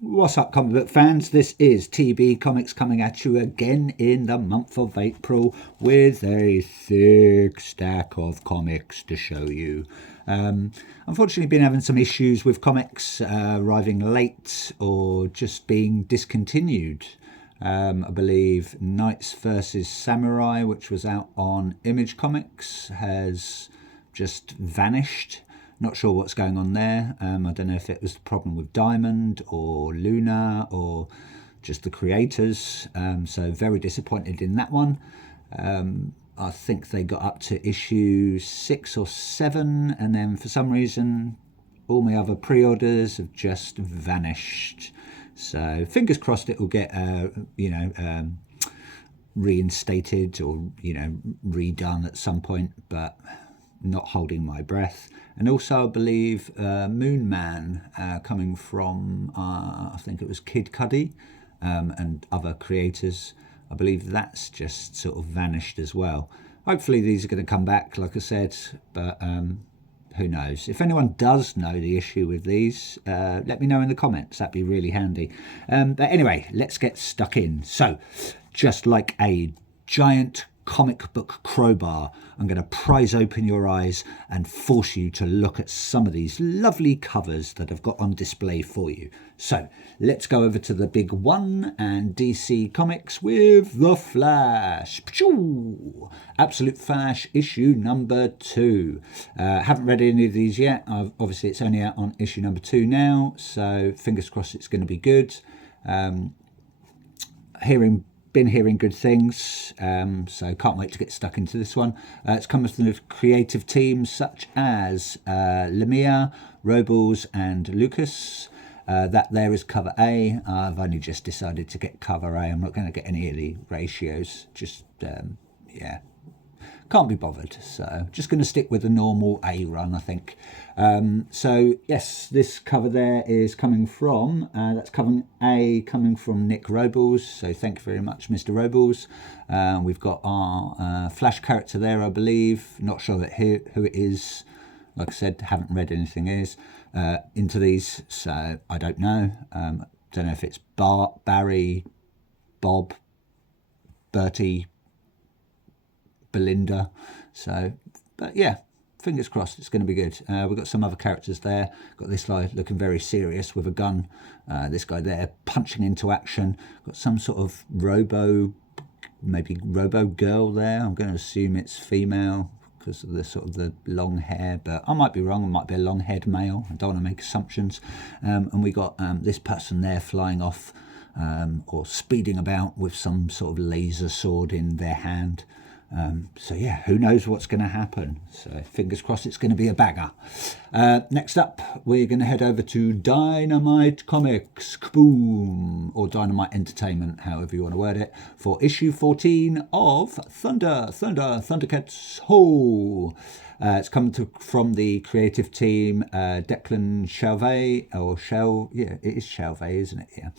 What's up, comic book fans? This is TB Comics coming at you again in the month of April with a thick stack of comics to show you. Unfortunately, been having some issues with comics arriving late or just being discontinued. I believe Knights vs Samurai, which was out on Image Comics, has just vanished. Not sure what's going on there. I don't know if it was the problem with Diamond or Luna or just the creators. So very disappointed in that one. I think they got up to issue 6 or 7, and then for some reason all my other pre-orders have just vanished. So fingers crossed it will get reinstated or redone at some point, but not holding my breath. And also I believe Moon Man coming from I think it was Kid Cudi and other creators. I believe that's just sort of vanished as well. Hopefully these are going to come back, like I said, but who knows. If anyone does know the issue with these, let me know in the comments. That'd be really handy. But anyway, let's get stuck in. So just like a giant comic book crowbar, I'm going to prise open your eyes and force you to look at some of these lovely covers that I've got on display for you. So let's go over to the big one and DC Comics with The Flash. Absolute Flash issue number 2. Haven't read any of these yet. Obviously it's only out on issue number 2 now, so fingers crossed it's going to be good. Been hearing good things, so can't wait to get stuck into this one. It's coming from the creative teams such as Lemire, Robles and Lucas. That there is cover A. I've only just decided to get cover A. I'm not going to get any of the ratios, just can't be bothered, so just going to stick with the normal A run, I think. So yes, this cover there is coming from that's covering A, coming from Nick Robles, so thank you very much, Mr. Robles. We've got our Flash character there, I believe. Not sure that who it is. Like I said, haven't read anything into these, so I don't know. Don't know if it's Bart, Barry, Bob, Bertie, Belinda. So, but yeah, fingers crossed it's going to be good. We've got some other characters there. Got this guy looking very serious with a gun. This guy there punching into action. Got some sort of maybe robo girl there. I'm going to assume it's female because of the sort of the long hair, but I might be wrong. It might be a long-haired male. I don't want to make assumptions. And we got this person there flying off or speeding about with some sort of laser sword in their hand. So yeah, who knows what's going to happen. So fingers crossed it's going to be a bagger. Next up, we're going to head over to Dynamite Comics, Kaboom, or Dynamite Entertainment, however you want to word it, for issue 14 of Thundercats Ho! It's coming from the creative team, Declan Chauvet, it is Chauvet, isn't it? Yeah.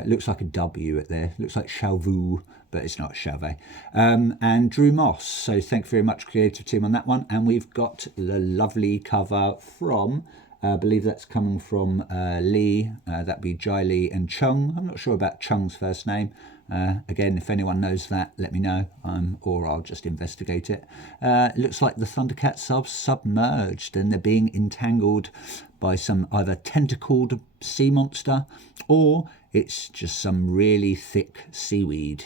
It looks like a W at there. It looks like Chauvu, but it's not Chauvet. And Drew Moss. So thank you very much, creative team, on that one. And we've got the lovely cover from, I believe that's coming from Lee. That'd be Jai Lee and Chung. I'm not sure about Chung's first name. Again, if anyone knows that, let me know, or I'll just investigate it. It looks like the Thundercats are submerged and they're being entangled by some either tentacled sea monster or it's just some really thick seaweed.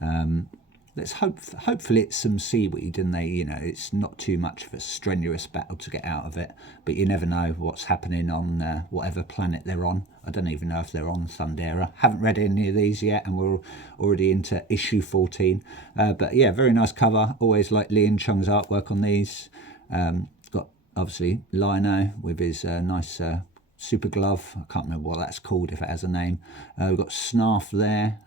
Hopefully it's some seaweed and it's not too much of a strenuous battle to get out of it, but you never know what's happening on whatever planet they're on. I don't even know if they're on Thundera. Haven't read any of these yet and we're already into issue 14. But yeah, very nice cover. Always like Lee and Chung's artwork on these. Got obviously Lino with his nice super glove. I can't remember what that's called, if it has a name. We've got Snarf there.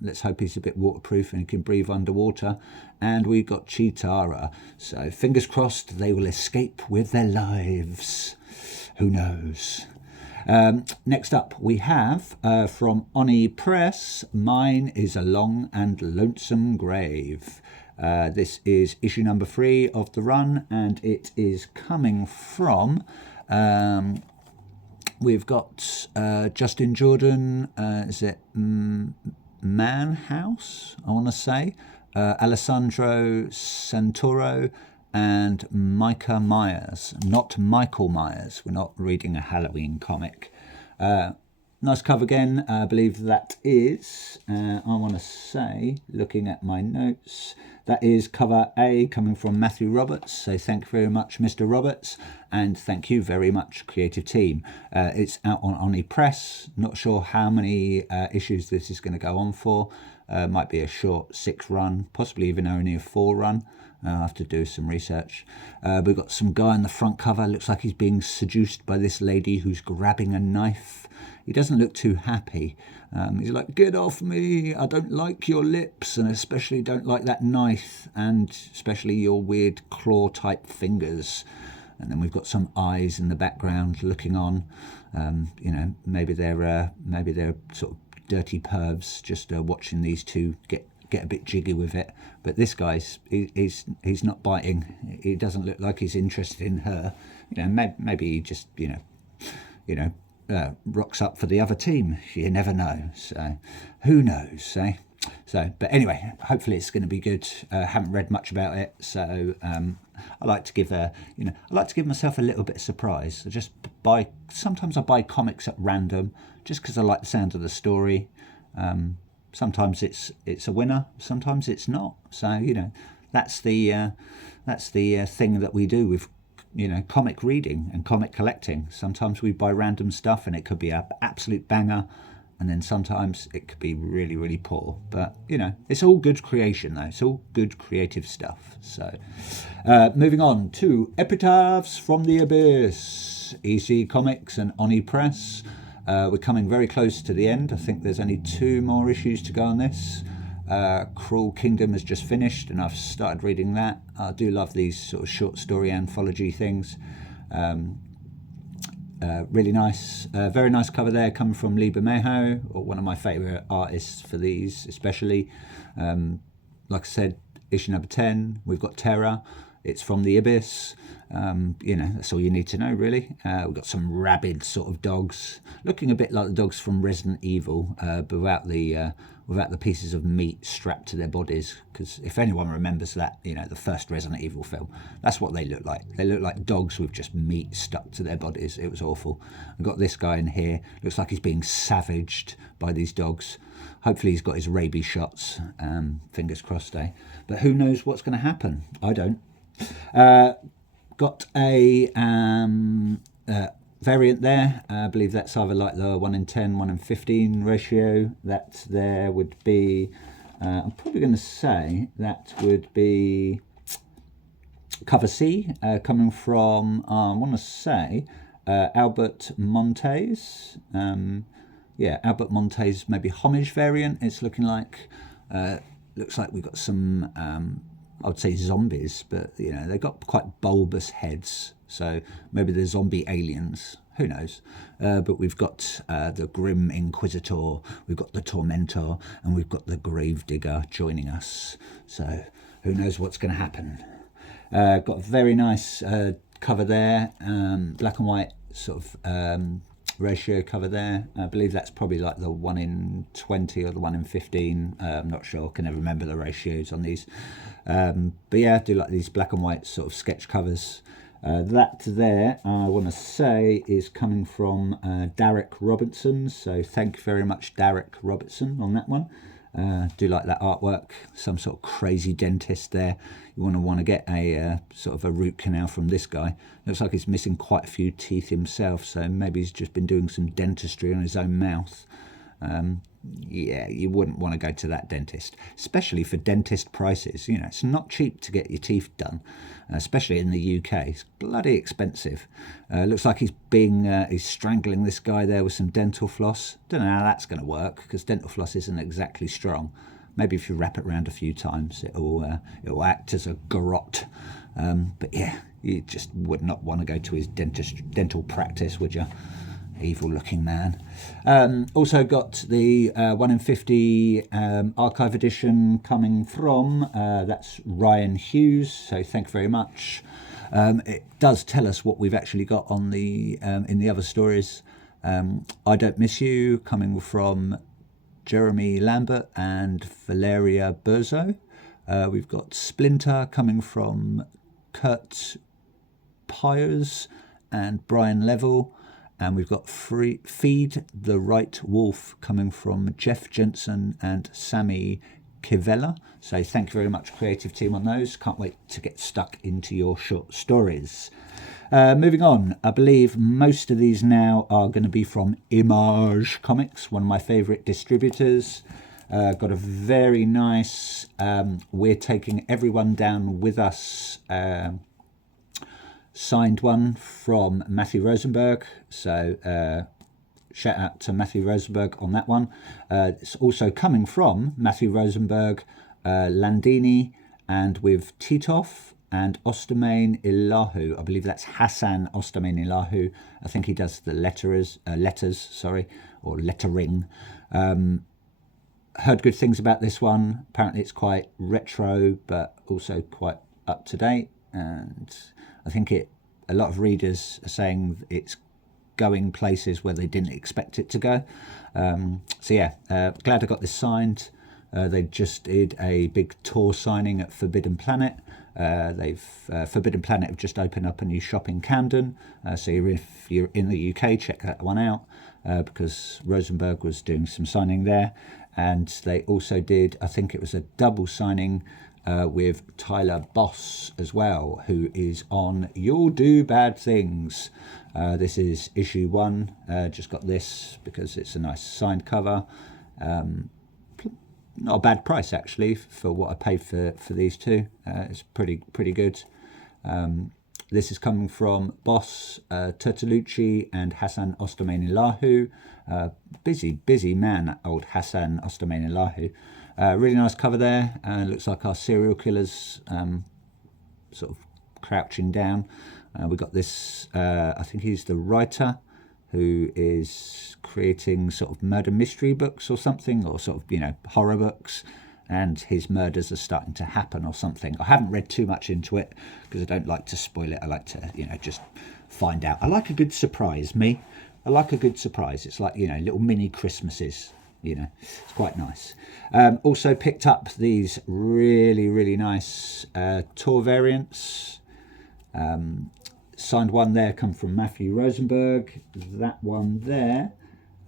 Let's hope he's a bit waterproof and he can breathe underwater. And we've got Chitara. So fingers crossed they will escape with their lives. Who knows? Next up we have from Oni Press, Mine is a Long and Lonesome Grave. This is issue number 3 of the run, and it is coming from We've got Justin Jordan, is it Manhouse, I want to say, Alessandro Santoro, and Micah Myers, not Michael Myers. We're not reading a Halloween comic. Nice cover again. I believe that is, I want to say, looking at my notes, that is cover A, coming from Matthew Roberts. So thank you very much, Mr. Roberts, and thank you very much, creative team. It's out on Oni Press. Not sure how many issues this is going to go on for. Might be a short 6 run, possibly even only a 4 run. I'll have to do some research. We've got some guy on the front cover. Looks like he's being seduced by this lady who's grabbing a knife. He doesn't look too happy. He's like, get off me, I don't like your lips, and especially don't like that knife, and especially your weird claw-type fingers. And then we've got some eyes in the background looking on. Maybe they're sort of dirty pervs just watching these two get a bit jiggy with it. But this guy's he's not biting. He doesn't look like he's interested in her. Maybe he just rocks up for the other team. You never know. So who knows, eh? But anyway, hopefully it's going to be good. Haven't read much about it, so I like to give myself a little bit of surprise. Sometimes I buy comics at random just because I like the sound of the story. Sometimes it's a winner, sometimes it's not. So that's the thing that we do with comic reading and comic collecting. Sometimes we buy random stuff and it could be an absolute banger, and then sometimes it could be really, really poor. But it's all good creation though. It's all good creative stuff. So moving on to Epitaphs from the Abyss, EC Comics and Oni Press. We're coming very close to the end. I think there's only 2 more issues to go on this. Cruel Kingdom has just finished and I've started reading that. I do love these sort of short story anthology things. Really nice, very nice cover there, coming from Lee Bermejo, or one of my favourite artists for these especially. Like I said, issue number 10, we've got Terror. It's from the Abyss. That's all you need to know, really. We've got some rabid sort of dogs, looking a bit like the dogs from Resident Evil, but without the pieces of meat strapped to their bodies. Because if anyone remembers that, the first Resident Evil film, that's what they look like. They look like dogs with just meat stuck to their bodies. It was awful. I've got this guy in here. Looks like he's being savaged by these dogs. Hopefully he's got his rabies shots. Fingers crossed, eh? But who knows what's going to happen? I don't. Got a variant there. I believe that's either like the 1 in 10, 1 in 15 ratio. That there would be, I'm probably going to say that would be cover C, coming from, I want to say, Albert Montes. Albert Montes, maybe homage variant. It's looking like, looks like we've got some, I would say zombies, but they've got quite bulbous heads, so maybe they're zombie aliens. Who knows? But we've got the Grim Inquisitor, we've got the Tormentor, and we've got the Gravedigger joining us. So who knows what's going to happen? Got a very nice cover there, black and white sort of ratio cover there. I believe that's probably like the 1 in 20 or the 1 in 15. I'm not sure, can never remember the ratios on these. But yeah, I do like these black and white sort of sketch covers. That there, I want to say, is coming from Derek Robertson. So thank you very much, Derek Robertson, on that one. Do like that artwork. Some sort of crazy dentist there. You want to get a sort of a root canal from this guy. Looks like he's missing quite a few teeth himself, so maybe he's just been doing some dentistry on his own mouth. You wouldn't want to go to that dentist, especially for dentist prices. It's not cheap to get your teeth done, especially in the UK. It's bloody expensive. Looks like he's strangling this guy there with some dental floss. Don't know how that's going to work, because dental floss isn't exactly strong. Maybe if you wrap it around a few times, it'll act as a garrote. But yeah, you just would not want to go to his dental practice, would you? Evil looking man. Also got the 1 in 50 archive edition coming from, that's Ryan Hughes, so thank you very much. It does tell us what we've actually got on the in the other stories. I Don't Miss You, coming from Jeremy Lambert and Valeria Burzo. We've got Splinter, coming from Kurt Pyers and Brian Level. And we've got Feed the Right Wolf, coming from Jeff Jensen and Sammy Kivella. So thank you very much, creative team, on those. Can't wait to get stuck into your short stories. Moving on, I believe most of these now are going to be from Image Comics, one of my favourite distributors. Got a very nice We're Taking Everyone Down With Us signed one from Matthew Rosenberg. So shout out to Matthew Rosenberg on that one. It's also coming from Matthew Rosenberg, Landini, and with Titov and Ostermain Ilahu. I believe that's Hassan Ostermain Ilahu. I think he does the letters, or lettering. Heard good things about this one. Apparently it's quite retro, but also quite up to date. And I think a lot of readers are saying it's going places where they didn't expect it to go. So yeah, glad I got this signed. They just did a big tour signing at Forbidden Planet. Forbidden Planet have just opened up a new shop in Camden. So if you're in the UK, check that one out, because Rosenberg was doing some signing there. And they also did, I think it was a double signing with Tyler Boss as well, who is on You'll Do Bad Things. This is issue 1. Just got this because it's a nice signed cover. Not a bad price actually for what I paid for these two. It's pretty good. This is coming from Boss, Turtolucci and Hassan Ostermain Ilahu. Busy man, that old Hassan Ostermain Ilahu. Really nice cover there. Looks like our serial killers sort of crouching down. We got this, I think he's the writer who is creating sort of murder mystery books or something, or sort of, horror books, and his murders are starting to happen or something. I haven't read too much into it because I don't like to spoil it. I like to, just find out. I like a good surprise, I like a good surprise. It's like, little mini Christmases, it's quite nice. Also picked up these really nice tour variants. Signed one there, come from Matthew Rosenberg. That one there,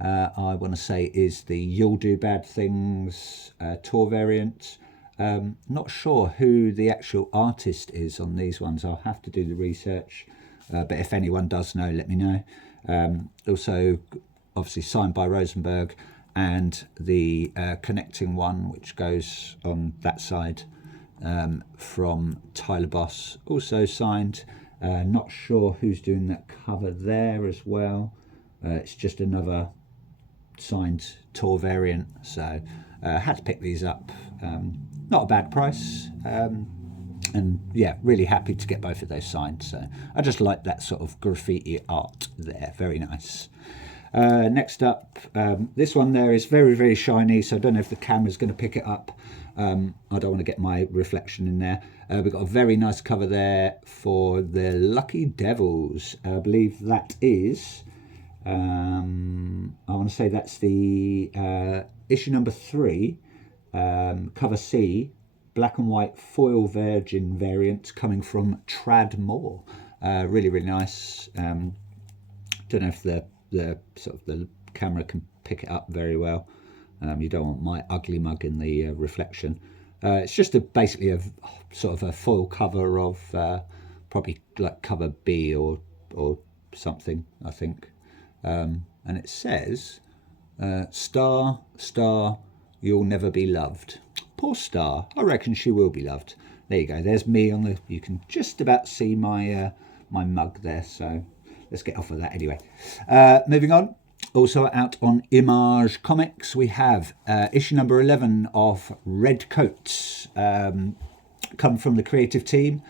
I want to say, is the You'll Do Bad Things tour variant. Not sure who the actual artist is on these ones. I'll have to do the research. But if anyone does know, let me know. Also, obviously signed by Rosenberg, and the connecting one, which goes on that side, from Tyler Boss, also signed. Not sure who's doing that cover there as well. It's just another signed tour variant, so had to pick these up. Not a bad price, and yeah, really happy to get both of those signed. So I just like that sort of graffiti art there, very nice. Next up, this one there is very shiny, so I don't know if the camera's going to pick it up. I don't want to get my reflection in there. We've got a very nice cover there for the Lucky Devils. I believe that is, I want to say that's the issue number 3, cover C, black and white foil virgin variant, coming from Tradmore. Really nice. Don't know if the sort of the camera can pick it up very well. You don't want my ugly mug in the reflection. It's just basically a sort of a foil cover of probably like cover B or something, I think. And it says, Star, you'll never be loved. Poor Star. I reckon she will be loved. There you go. There's me on the. You can just about see my my mug there. So let's get off of that anyway. Moving on. Also out on Image Comics, we have issue number 11 of Red Coats, come from the creative team,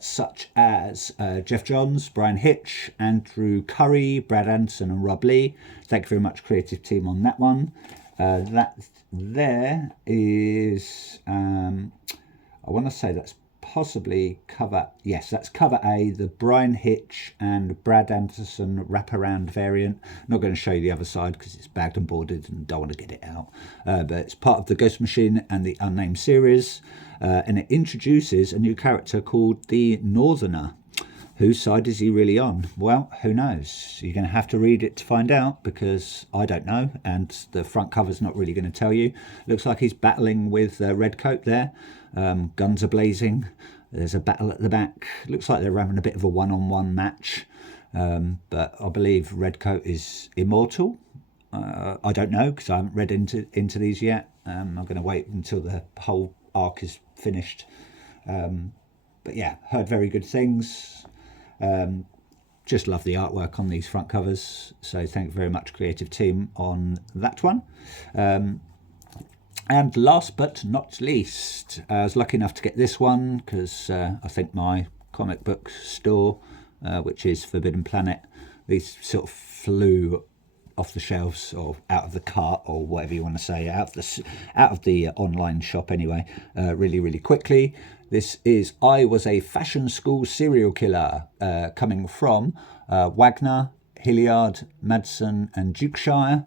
such as Jeff Johns, Brian Hitch, Andrew Curry, Brad Anderson and Rob Lee. Thank you very much, creative team, on that one. That there is, I want to say that's possibly cover, yes, that's cover A, the Brian Hitch and Brad Anderson wraparound variant. I'm not going to show you the other side because it's bagged and boarded and don't want to get it out. But it's part of the Ghost Machine and the Unnamed series, and it introduces a new character called the Northerner. Whose side is he really on? Well, who knows? You're going to have to read it to find out, because I don't know, and the front cover's not really going to tell you. Looks like he's battling with Redcoat there. Guns are blazing. There's a battle at the back. Looks like they're having a bit of a one-on-one match. But I believe Redcoat is immortal. I don't know, because I haven't read into these yet. I'm going to wait until the whole arc is finished. But yeah, heard very good things. Just love the artwork on these front covers, so thank you very much, creative team, on that one. And last but not least, I was lucky enough to get this one because I think my comic book store, which is Forbidden Planet, these sort of flew off the shelves or out of the cart, or whatever you want to say, out of the online shop anyway, really quickly. This is I Was a Fashion School Serial Killer, coming from Wagner, Hilliard, Madsen and Dukeshire.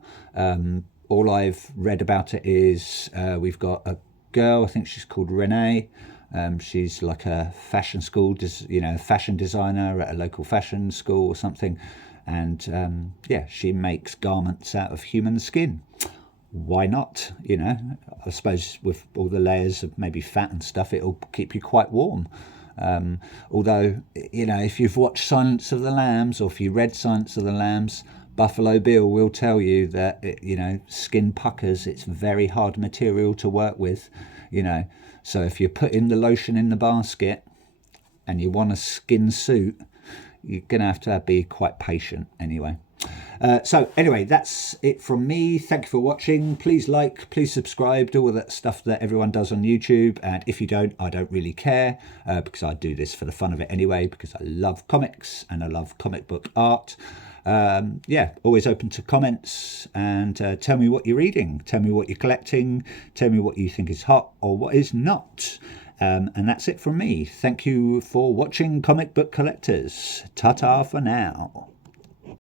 All I've read about it is we've got a girl, I think she's called Renee. She's like a fashion school, fashion designer at a local fashion school or something. And yeah, she makes garments out of human skin. Why not? I suppose with all the layers of maybe fat and stuff, it'll keep you quite warm. Although, if you've watched Silence of the Lambs, or if you read Silence of the Lambs, Buffalo Bill will tell you that, skin puckers, it's very hard material to work with, So if you're putting the lotion in the basket and you want a skin suit, you're going to have to be quite patient anyway. So anyway, that's it from me. Thank you for watching. Please like, please subscribe, do all that stuff that everyone does on YouTube. And if you don't, I don't really care, because I do this for the fun of it anyway, because I love comics and I love comic book art. Yeah, always open to comments, and tell me what you're reading, tell me what you're collecting, tell me what you think is hot or what is not. And that's it from me. Thank you for watching, Comic Book Collectors. Ta-ta for now.